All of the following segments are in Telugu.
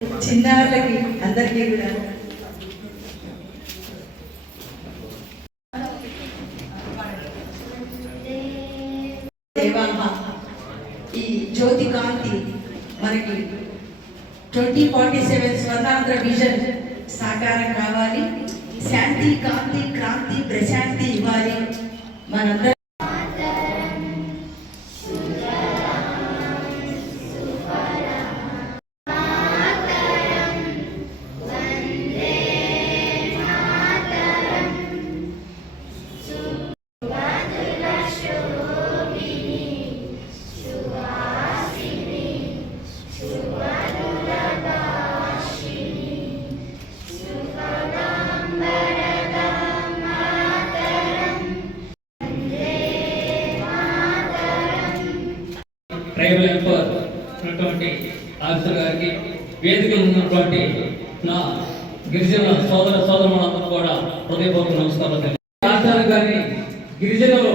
చిన్నారులకి అందరికీ కూడా. ఈ జ్యోతి కాంతి మనకి ట్వంటీ ఫార్టీ సెవెన్ స్వతంత్ర విజన్ సాకారం కావాలి. శాంతి కాంతి క్రాంతి ప్రశాంతి ఇవ్వాలి. మనందరం ట్రైబల్ ఎంపవర్ ఉన్నటువంటి ఆఫీసర్ గారికి వేదికలు ఉన్నటువంటి నా గిరిజన సోదర సోదరులందరూ కూడా హృదయపూర్వక నమస్కారాలు తెలియజేస్తున్నాను. రాజధాని గారిని గిరిజనులు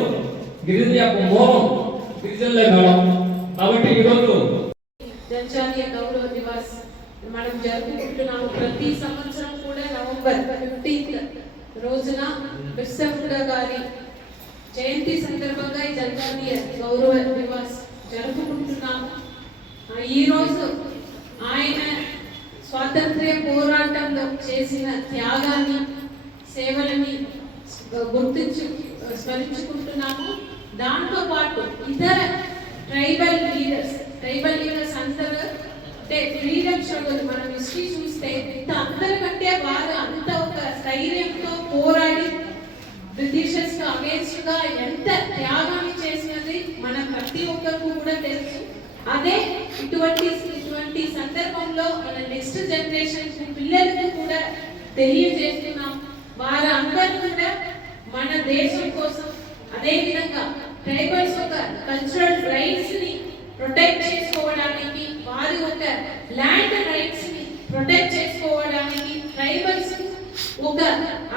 గిరిజన యొక్క మూలం గిరిజనులే కావడం కాబట్టి ఈరోజు జనజాతీయ గౌరవ దివస్ మనం జరుపుకుంటున్నాము ప్రతి సంవత్సరం కూడా నవంబర్ ఫిఫ్టీన్త్ రోజున బిర్సాముండా గారి జయంతి సందర్భంగా ఈ జనజాతీయ గౌరవ దివస్ జరుపుకుంటున్నాము. ఈరోజు ఆయన స్వాతంత్ర్య పోరాటంలో చేసిన త్యాగాన్ని సేవలని గుర్తించు స్మరించుకుంటున్నాము. దాంతో పాటు ఇతర ట్రైబల్ లీడర్స్ ట్రైబల్ లీడర్స్ అందరూ అంటే ఫ్రీడమ్ స్ట్రగుల్ మనం హిస్టరీ చూస్తే ఇంత అందరికంటే వారు అంత ఒక ధైర్యంతో పోరాడి బ్రిటిషర్స్ అగేన్స్ట్గా ఎంత త్యాగాన్ని చేసి కూడా తెలుసు. అదే ఇటువంటి ఇటువంటి సందర్భంలో మన నెక్స్ట్ జనరేషన్ పిల్లలకు కూడా తెలియజేస్తున్నాం. వారందరూ కూడా మన దేశం కోసం అదే విధంగా ట్రైబల్స్ ఒక కల్చరల్ రైట్స్ని ప్రొటెక్ట్ చేసుకోవడానికి వారి ఒక ల్యాండ్ రైట్స్ని ప్రొటెక్ట్ చేసుకోవడానికి ట్రైబల్స్ ఒక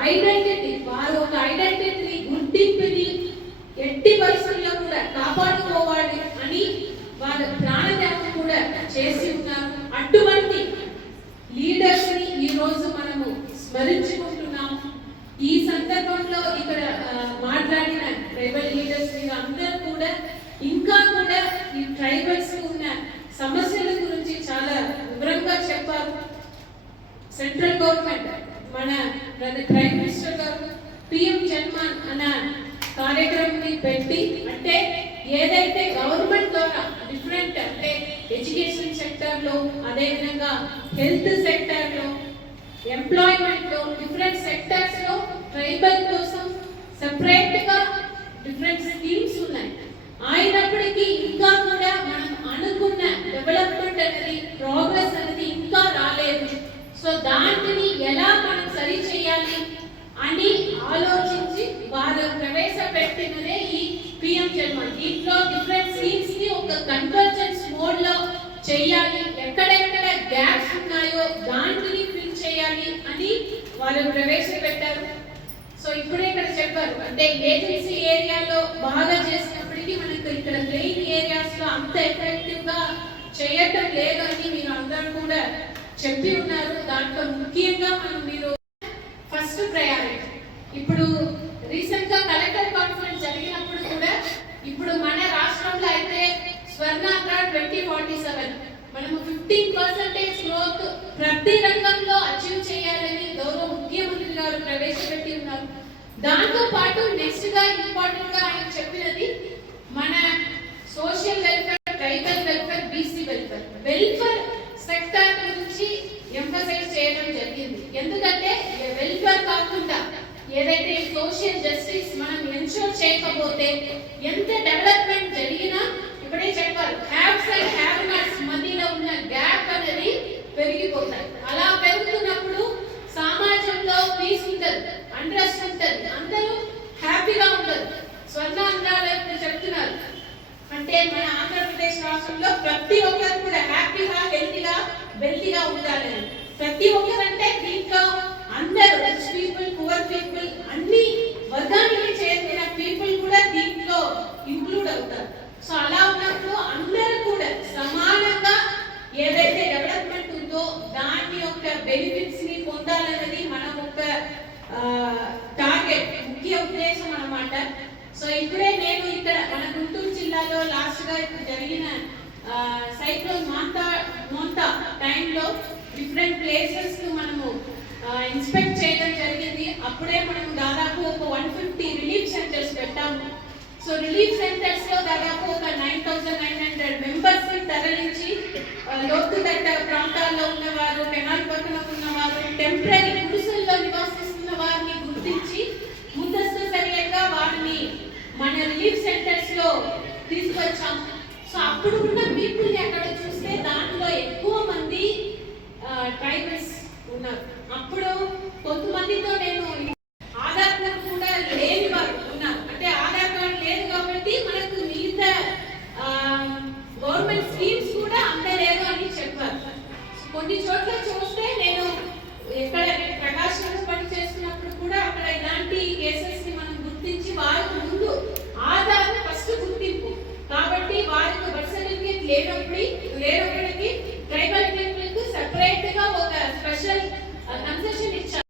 ఐడెంటిటీ వారు ఒక ఐడెంటిటీని గుర్తింపుని ఎట్టి పరిస్థితుల్లో కూడా కాపాడుకోవాలి అని వారు ప్రాణత్యాగం కూడా చేసి ఉన్నారు అటువంటి లీడర్స్ని ఈ రోజు మనము స్మరించుకుంటున్నాము ఈ సందర్భంలో ఇక్కడ ఆ, మాట్లాడిన ట్రైబల్ లీడర్స్ మీరు అందరూ కూడా ఇంకా కూడా ఈ ట్రైబల్స్ ఉన్న సమస్యల గురించి చాలా వివరంగా చెప్పారు. సెంట్రల్ గవర్నమెంట్ మన ప్రైమ్ మినిస్టర్ గారు పిఎం జన్మాన్ అన్న కార్యక్రమాన్ని పెట్టి అంటే ఏదైతే గవర్నమెంట్ ద్వారా డిఫరెంట్ అంటే ఎడ్యుకేషన్ సెక్టర్లో హెల్త్ సెక్టర్లో ఎంప్లాయ్మెంట్లో డిఫరెంట్ సెక్టర్స్లో ట్రైబల్ కోసం సపరేట్గా డిఫరెంట్ స్కీమ్ ఉన్నాయి అయినప్పటికీ ఇంకా కూడా మనం అనుకున్న డెవలప్మెంట్ అనేది ప్రోగ్రెస్ అనేది ఇంకా రాలేదు సో దాంట్ని ఎలా మనం సరి చేయాలి అని ఆలోచించి వారు ప్రవేశపెట్టినదే ఈ పిఎం జన్మ. దీంట్లో డిఫరెంట్ సీన్స్ని ఒక కన్వర్జెన్స్ మోడ్లో చేయాలి. ఎక్కడెక్కడ గ్యాప్స్ ఉన్నాయో దాంట్ని ఫిల్ చేయాలి అని వాళ్ళు ప్రవేశపెట్టారు. సో ఇప్పుడే ఇక్కడ చెప్పారు. అంటే ఏజెన్సీ ఏరియాలో బాగా చేసినప్పటికీ మనకు ఇక్కడ ప్లెయిన్ ఏరియాస్లో అంత ఎఫెక్టివ్గా చేయటం లేదు అని మీరు అందరూ చెప్పి ఉన్నారు. దాంట్లో ముఖ్యంగా మనం మీరు ఫస్ట్ ప్రయారిటీ ఇప్పుడు రీసెంట్గా కలెక్టర్ కాన్ఫరెన్స్ జరిగినప్పుడు కూడా ఇప్పుడు మన రాష్ట్రంలో అయితే స్వర్ణాంధ్ర ట్వంటీ ఫార్టీ సెవెన్ మనము ఫిఫ్టీన్ పర్సెంటేజ్ గ్రోత్ ప్రతి రంగంలో అచీవ్ చేయాలని గౌరవ ముఖ్యమంత్రి గారు ప్రవేశపెట్టి ఉన్నారు. దాంతో పాటు నెక్స్ట్గా ఇంపార్టెంట్గా ఆయన ఏదైతే సోషల్ జస్టిస్ మనం ఎన్షూర్ చేయకపోతే ఎంత డెవలప్మెంట్ జరిగినా ఇప్పుడే చెప్పారు హ్యావ్స్ అండ్ హ్యావ్ నాట్స్ మధ్యలో ఉన్న గ్యాప్ అనేది పెరిగిపోతాయి. అలా పెరుగుతున్నప్పుడు సమాజంలో పీస్ ఉంటుంది అండ్రెస్ట్ ఉంటుంది అందరూ హ్యాపీగా ఉంటారు. స్వర్ణ ఇప్పుడు చెప్తున్నారు. అంటే మన ఆంధ్రప్రదేశ్ రాష్ట్రంలో ప్రతి ఒక్కరు కూడా హ్యాపీగా హెల్తీగా వెల్తీగా ఉండాలని ప్రతి ఒక్కరంటే దీంట్లో అందరూ రిచ్ పీపుల్ పువర్ పీపుల్ అన్ని వర్గానికి చెందిన పీపుల్ కూడా దీంట్లో ఇంక్లూడ్ అవుతారు. సో అలా ఉన్నప్పుడు అందరూ కూడా సమానంగా ఏదైతే డెవలప్మెంట్ ఉందో దాని యొక్క బెనిఫిట్స్ని పొందాలన్నది మనం ఒక టార్గెట్ ముఖ్య ఉద్దేశం అనమాట సో ఇప్పుడే నేను ఇక్కడ మన గుంటూరు జిల్లాలో లాస్ట్గా ఇప్పుడు జరిగిన సైక్లోన్ మాంతా మోంతా టైంలో డిఫరెంట్ ప్లేసెస్ మనము ఇన్స్పెక్ట్ చేయడం జరిగింది. అప్పుడే మనం దాదాపు ఒక వన్ ఫిఫ్టీ రిలీఫ్ సెంటర్స్ పెట్టాము సో రిలీఫ్ సెంటర్స్లో దాదాపు ఒక nine thousand nine hundred members తరలించి లోతు ప్రాంతాల్లో ఉన్నవారు కెనాల్ పక్కన ఉన్నవారు టెంపరీ గుడిసెల్లో నివాసిస్తున్న వారిని గుర్తించి ముందస్తు చర్యగా వారిని మన రిలీఫ్ సెంటర్స్లో తీసుకొచ్చాం సో అప్పుడు ఉన్న పీపుల్ని అక్కడ చూసి